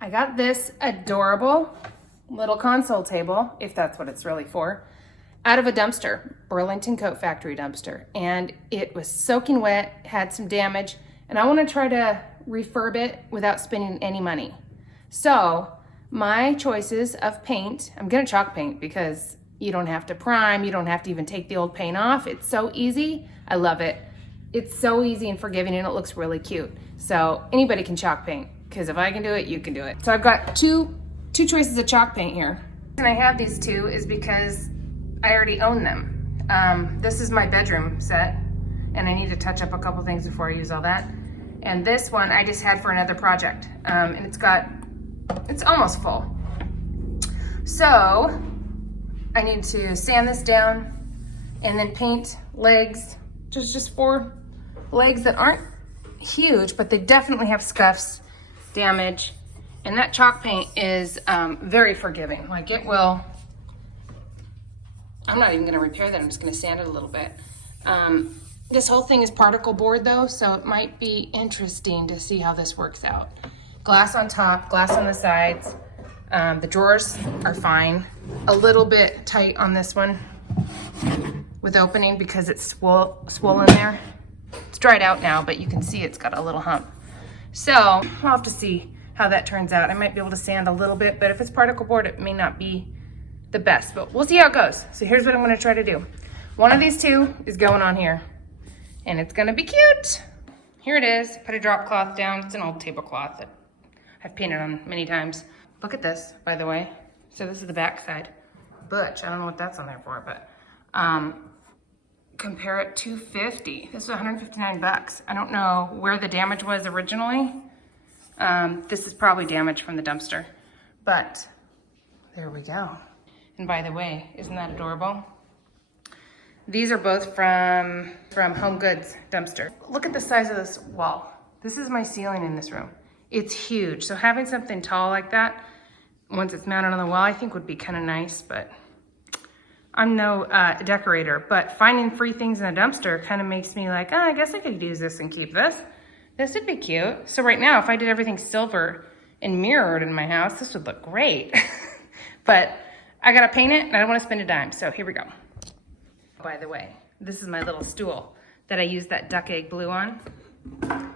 I got this adorable little console table, if that's what it's really for, out of a dumpster, Burlington Coat Factory dumpster. And it was soaking wet, had some damage, and I want to try to refurb it without spending any money. So my choices of paint, I'm gonna chalk paint because you don't have to prime, you don't have to even take the old paint off. It's so easy, I love it. It's so easy and forgiving, and it looks really cute. So anybody can chalk paint, because if I can do it, you can do it. So I've got two choices of chalk paint here. And I have these two is because I already own them. This is my bedroom set, and I need to touch up a couple things before I use all that. And this one I just had for another project, and it's almost full. So I need to sand this down and then paint legs. Just 4 legs that aren't huge, but they definitely have scuffs, damage. And that chalk paint is very forgiving. Like it will, I'm not even gonna repair that, I'm just gonna sand it a little bit. This whole thing is particle board though, so it might be interesting to see how this works out. Glass on top, glass on the sides. The drawers are fine. A little bit tight on this one with opening because it's swollen there. It's dried out now, but you can see it's got a little hump. So I'll have to see how that turns out. I might be able to sand a little bit, but if it's particle board, it may not be the best, but we'll see how it goes. So here's what I'm gonna try to do. One of these two is going on here, and it's gonna be cute. Here it is, put a drop cloth down. It's an old tablecloth that I've painted on many times. Look at this, by the way. So this is the back side. Butch, I don't know what that's on there for, but compare it to $50. This was 159 bucks. I don't know where the damage was originally. This is probably damage from the dumpster, but there we go. And by the way, isn't that adorable? These are both from Home Goods dumpster. Look at the size of this wall. This is my ceiling in this room. It's huge. So having something tall like that, once it's mounted on the wall, I think would be kind of nice, but I'm no decorator, but finding free things in a dumpster kind of makes me like, oh, I guess I could use this and keep this. This would be cute. So right now, if I did everything silver and mirrored in my house, this would look great. But I gotta paint it and I don't wanna spend a dime, so here we go. By the way, this is my little stool that I used that duck egg blue on.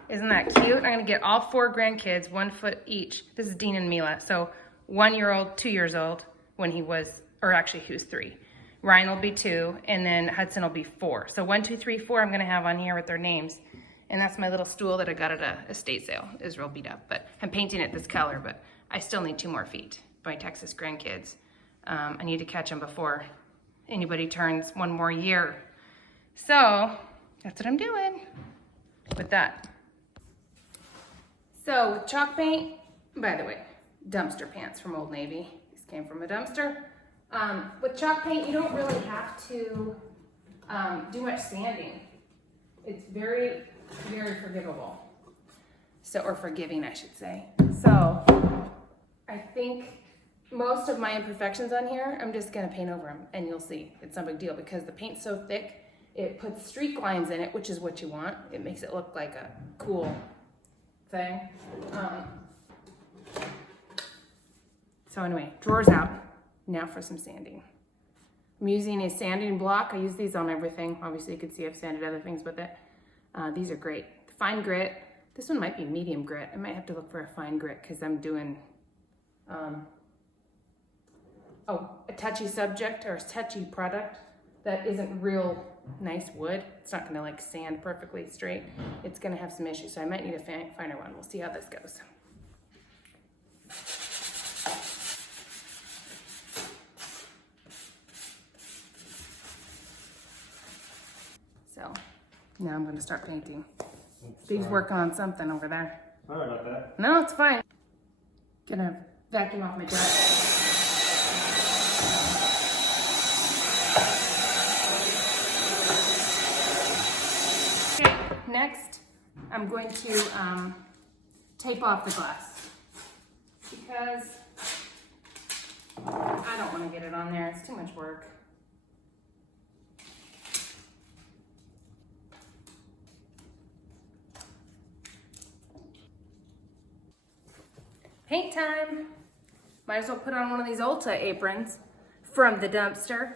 Isn't that cute? I'm gonna get all 4 grandkids, 1 foot each. This is Dean and Mila. So 1-year-old, 2 years old when he was, or actually he was 3. Ryan will be 2, and then Hudson will be 4. So 1, 2, 3, 4 I'm gonna have on here with their names. And that's my little stool that I got at a estate sale. It was real beat up, but I'm painting it this color, but I still need 2 more feet. My Texas grandkids. I need to catch them before anybody turns 1 more year. So that's what I'm doing with that. So with chalk paint, by the way, dumpster pants from Old Navy. These came from a dumpster. With chalk paint, you don't really have to do much sanding. It's very, very forgivable. So, or forgiving, I should say. So I think most of my imperfections on here, I'm just gonna paint over them, and you'll see it's no big deal because the paint's so thick, it puts streak lines in it, which is what you want. It makes it look like a cool thing. So anyway, drawers out. Now for some sanding. I'm using a sanding block. I use these on everything. Obviously you can see I've sanded other things with it. These are great. Fine grit. This one might be medium grit. I might have to look for a fine grit because I'm doing a touchy subject or a touchy product that isn't real nice wood. It's not gonna like sand perfectly straight. It's gonna have some issues, so I might need a finer one. We'll see how this goes. So now I'm gonna start painting. Steve's working on something over there. Sorry about that. No, it's fine. Gonna vacuum off my desk. Next, I'm going to tape off the glass because I don't want to get it on there. It's too much work. Paint time. Might as well put on one of these Ulta aprons from the dumpster.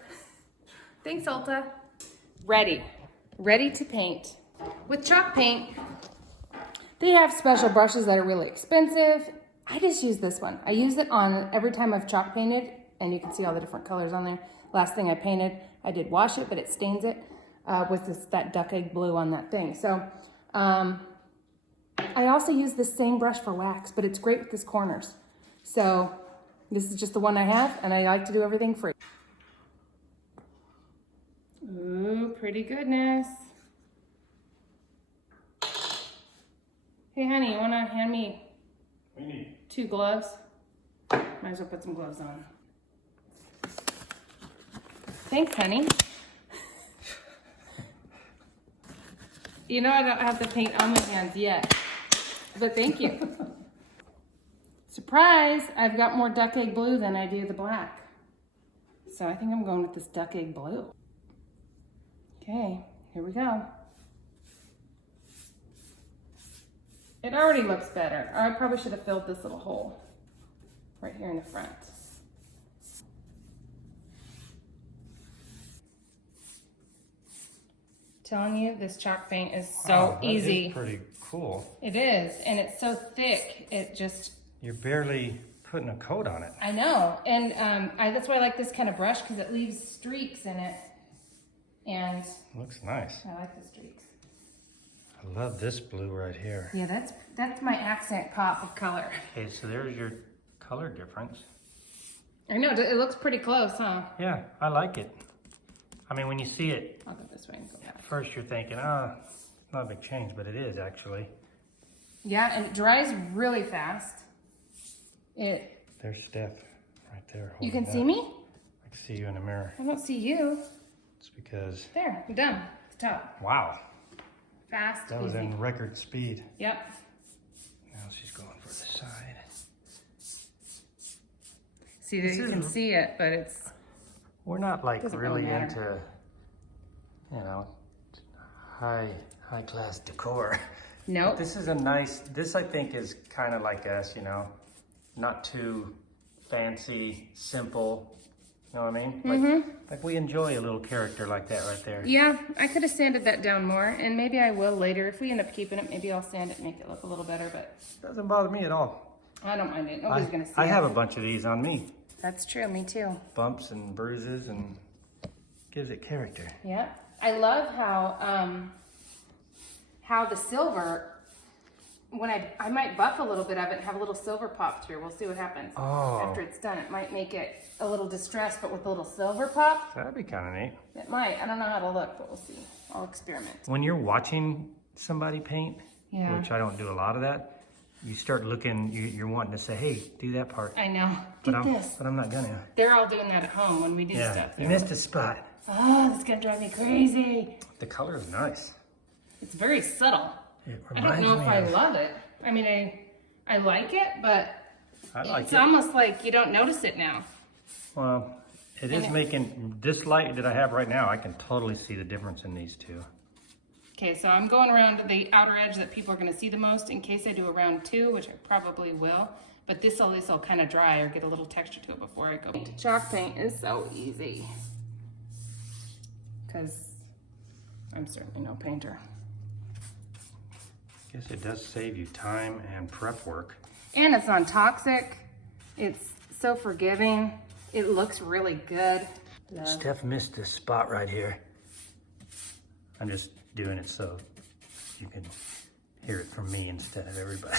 Thanks, Ulta. Ready to paint. With chalk paint, they have special brushes that are really expensive. I just use this one. I use it on every time I've chalk painted, and you can see all the different colors on there. Last thing I painted, I did wash it, but it stains it with that duck egg blue on that thing. So I also use the same brush for wax, but it's great with these corners. So this is just the one I have, and I like to do everything free. Ooh, pretty goodness. Hey, honey, you wanna hand me 2 gloves? Might as well put some gloves on. Thanks, honey. You know I don't have the paint on my hands yet, but thank you. Surprise, I've got more duck egg blue than I do the black. So I think I'm going with this duck egg blue. Okay, here we go. It already looks better. I probably should have filled this little hole right here in the front. Telling you, this chalk paint is so easy. It's pretty cool. It is, and it's so thick. It just... You're barely putting a coat on it. I know, and that's why I like this kind of brush, because it leaves streaks in it. And looks nice. I like the streaks. I love this blue right here. Yeah, that's my accent pop of color. Okay, so there's your color difference. I know, it looks pretty close, huh? Yeah, I like it. I mean, when you see it, I'll go this way and go back. first you're thinking, not a big change, but it is actually. Yeah, and it dries really fast. There's Steph right there. You can see me? I can see you in the mirror. I don't see you. It's because... There, I'm done. Stop. Wow. Fast, That was easy. in record speed. Yep. Now she's going for the side. See, you can see it, but it's... We're not like Doesn't really really matter. into, you know, high class decor. Nope. But this is a nice, this I think is kind of like us, you know, not too fancy, simple, you know what I mean? Like we enjoy a little character like that right there. Yeah, I could have sanded that down more, and maybe I will later. If we end up keeping it, maybe I'll sand it and make it look a little better, but... Doesn't bother me at all. I don't mind it. Nobody's going to see it. I have a bunch of these on me. That's true, me too. Bumps and bruises, and gives it character. Yeah. I love how the silver, when I might buff a little bit of it and have a little silver pop through. We'll see what happens. Oh. After it's done. It might make it a little distressed, but with a little silver pop. That'd be kind of neat. It might. I don't know how to look, but we'll see. I'll experiment. When you're watching somebody paint, Yeah. which I don't do a lot of that, you start looking, you're wanting to say, hey, do that part. I know. But Do this. But I'm not gonna. They're all doing that at home when we do Yeah, stuff. you missed a spot. Oh, that's going to drive me crazy. The color is nice. It's very subtle. It I don't reminds know me if I of, love it. I mean, I like it, but I like it's it. almost like you don't notice it now. Well, it is making, this light that I have right now, I can totally see the difference in these two. Okay, so I'm going around the outer edge that people are going to see the most in case I do a round 2, which I probably will. But this'll kind of dry or get a little texture to it before I go. Chalk paint is so easy because I'm certainly no painter. I guess it does save you time and prep work. And it's non-toxic. It's so forgiving. It looks really good. Steph missed this spot right here. I'm just doing it so you can hear it from me instead of everybody.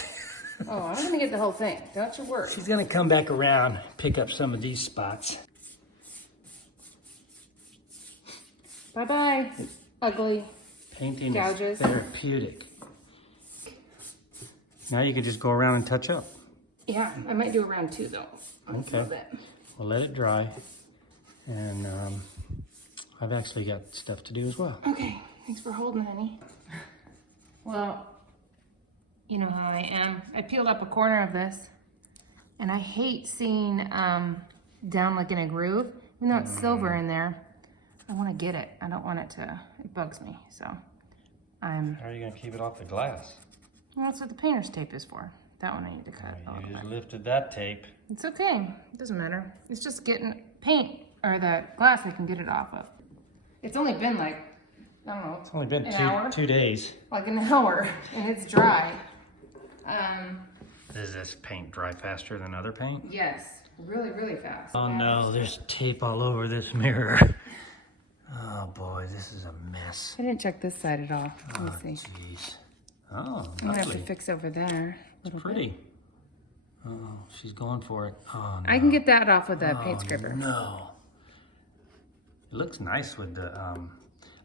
Oh, I'm gonna get the whole thing. Don't you worry. She's gonna come back around, pick up some of these spots. Bye-bye, ugly. Painting Gouges. is therapeutic. Now you can just go around and touch up. Yeah, I might do a round 2 though. Okay. We'll let it dry. And I've actually got stuff to do as well. Okay, thanks for holding, honey. Well, you know how I am. I peeled up a corner of this, and I hate seeing down like in a groove. Even though it's silver in there, I want to get it. I don't want it to, it bugs me, so How are you gonna keep it off the glass? well, that's what the painter's tape is for. That one I need to cut. You just lifted that tape. It's okay. It doesn't matter. It's just getting paint or the glass I can get it off of. It's only been like, I don't know. It's only been an hour? 2 days. Like an hour, and it's dry. Does this paint dry faster than other paint? Yes, really, really fast. Oh no, there's tape all over this mirror. Oh boy, this is a mess. I didn't check this side at all. Let me see. Jeez. Oh, I'm gonna have to lovely. fix over there. It's pretty. Oh, she's going for it. Oh no. I can get that off with a paint scraper. No. It looks nice with the,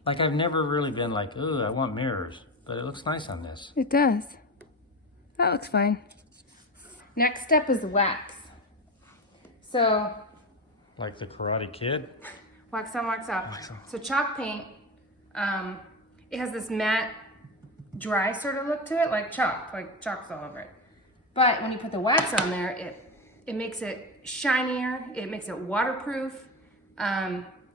like I've never really been like, ooh, I want mirrors, but it looks nice on this. It does. That looks fine. Next step is the wax. So, Like the Karate Kid? wax on, wax off. Wax on. So chalk paint, it has this matte, dry sort of look to it, like chalk's all over it. But when you put the wax on there, it makes it shinier, it makes it waterproof,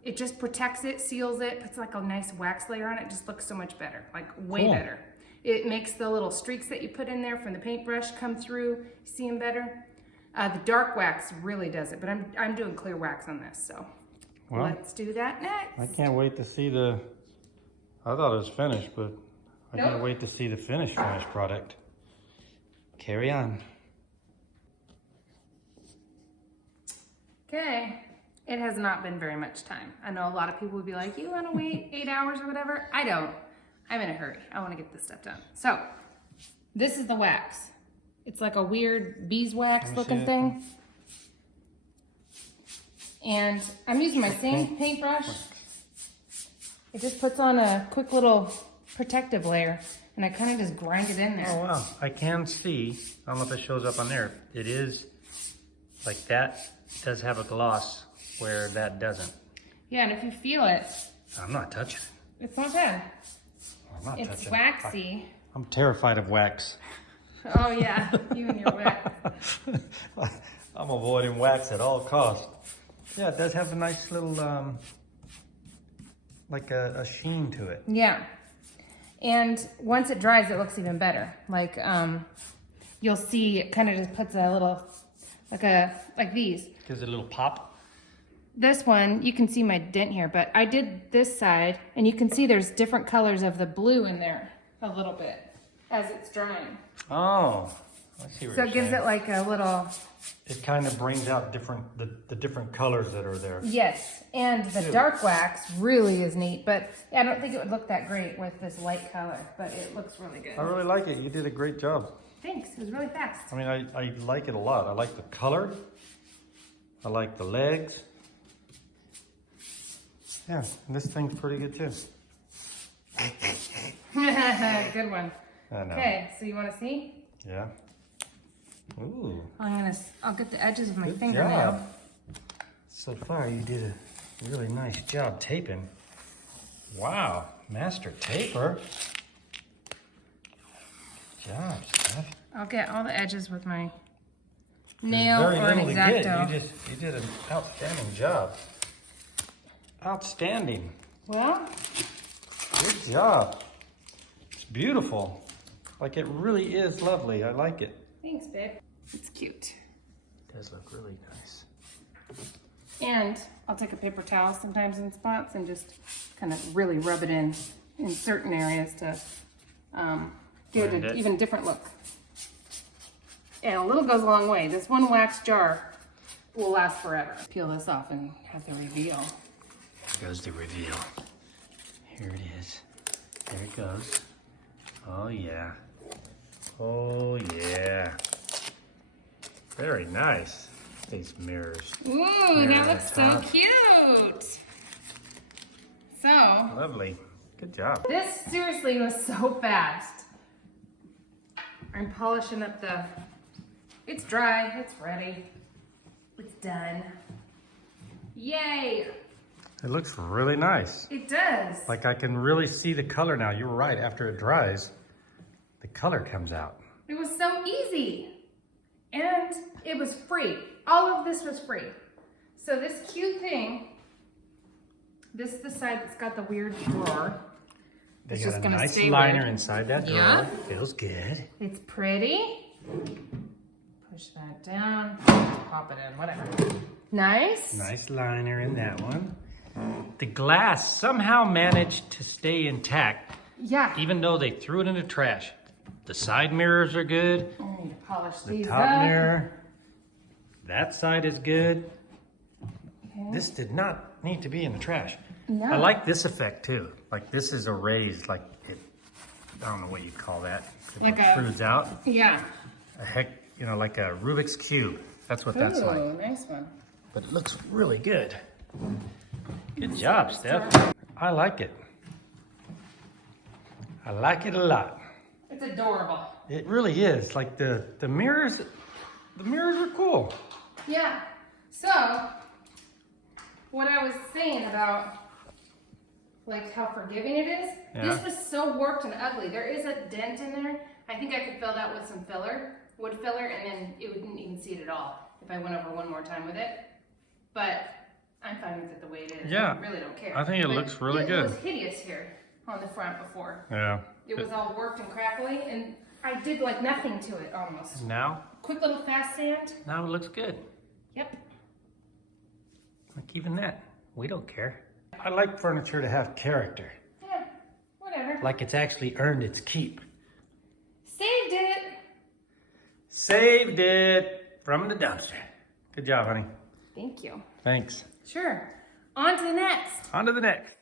it just protects it, seals it, puts like a nice wax layer on it, just looks so much better, like way Cool. better. It makes the little streaks that you put in there from the paintbrush come through, see them better. The dark wax really does it, but I'm doing clear wax on this, so Well, let's do that next. I can't wait to see the, I thought it was finished, but I can't Nope. wait to see the finished product. Carry on. Okay, it has not been very much time. I know a lot of people would be like, you wanna wait 8 hours or whatever? I don't. I'm in a hurry. I wanna get this stuff done. So, this is the wax. It's like a weird beeswax looking thing. And I'm using my same paintbrush. It just puts on a quick little protective layer, and I kind of just grind it in there. Oh wow, I can see, I don't know if it shows up on there, it is, like that does have a gloss where that doesn't. Yeah, and if you feel it, I'm not touching it. it's not bad. I'm not It's touching waxy. it. I'm terrified of wax. Oh yeah, you and your wax. I'm avoiding wax at all costs. Yeah, it does have a nice little, like a sheen to it. Yeah. And once it dries, it looks even better. Like, you'll see it kind of just puts a little, like these. Gives it a little pop. This one, you can see my dent here, but I did this side, and you can see there's different colors of the blue in there a little bit as it's drying. Oh, I see what So you're it gives saying. it like a little, It kind of brings out the different colors that are there. yes. And the dark wax really is neat, but I don't think it would look that great with this light color, but it looks really good. I really like it. You did a great job. Thanks, it was really fast. I mean, I like it a lot. I like the color. I like the legs. Yeah, and this thing's pretty good too. Good one. I know. Okay, so you want to see? Yeah. Ooh. I'll get the edges of my Good fingernail. job. So far, you did a really nice job taping. Wow, master taper. Good job, Steph. I'll get all the edges with my nail Very or an little to get. X-Acto. You did an outstanding job. Outstanding. Well, Good job. It's beautiful. Like it really is lovely. I like it. thanks, babe. It's cute. It does look really nice. And I'll take a paper towel sometimes in spots and just kind of really rub it in certain areas to give Blend it it. an even different look. And a little goes a long way. This one wax jar will last forever. Peel this off and have the reveal. Here goes the reveal. Here it is. There it goes. Oh yeah. Oh yeah. Very nice. These mirrors. Ooh, There that at looks the so top. cute. So, Lovely. Good job. this seriously was so fast. I'm polishing up it's dry, it's ready, it's done. Yay, It looks really nice. it does. Like I can really see the color now. You're right. After it dries, the color comes out. It was so easy. And it was free. All of this was free. So this cute thing, this is the side that's got the weird drawer. They It's got just a gonna nice stay liner weird. inside that drawer. Yeah. Feels good. It's pretty. Push that down, pop it in, whatever. Nice. Nice liner in that one. The glass somehow managed to stay intact, Yeah. even though they threw it in the trash. The side mirrors are good. I need to polish The these top up. mirror. That side is good. Okay. This did not need to be in the trash. No. I like this effect too. Like this is a raised, like it, I don't know what you'd call that. It Like a- protrudes out. Yeah. A heck, you know, like a Rubik's Cube. That's what that's like. Ooh, nice one. But it looks really good. Good job, Steph. I like it. I like it a lot. It's adorable. It really is. Like the mirrors are cool. Yeah. So, what I was saying about like how forgiving it is, this was so warped and ugly. There is a dent in there. I think I could fill that with some filler, wood filler, and then it wouldn't even see it at all if I went over one more time with it. But I'm fine with it the way it is. Yeah. I really don't care. I think it But looks really It good. was hideous here on the front before. Yeah. It was all warped and crackly, and I did like nothing to it almost. Now Quick little fast sand. it looks good. Yep. Like even that, we don't care. I like furniture to have character. Yeah. Whatever. Like it's actually earned its keep. Saved it. Saved it from the dumpster. Good job, honey. Thank you. Thanks. Sure. On to the next. On to the next.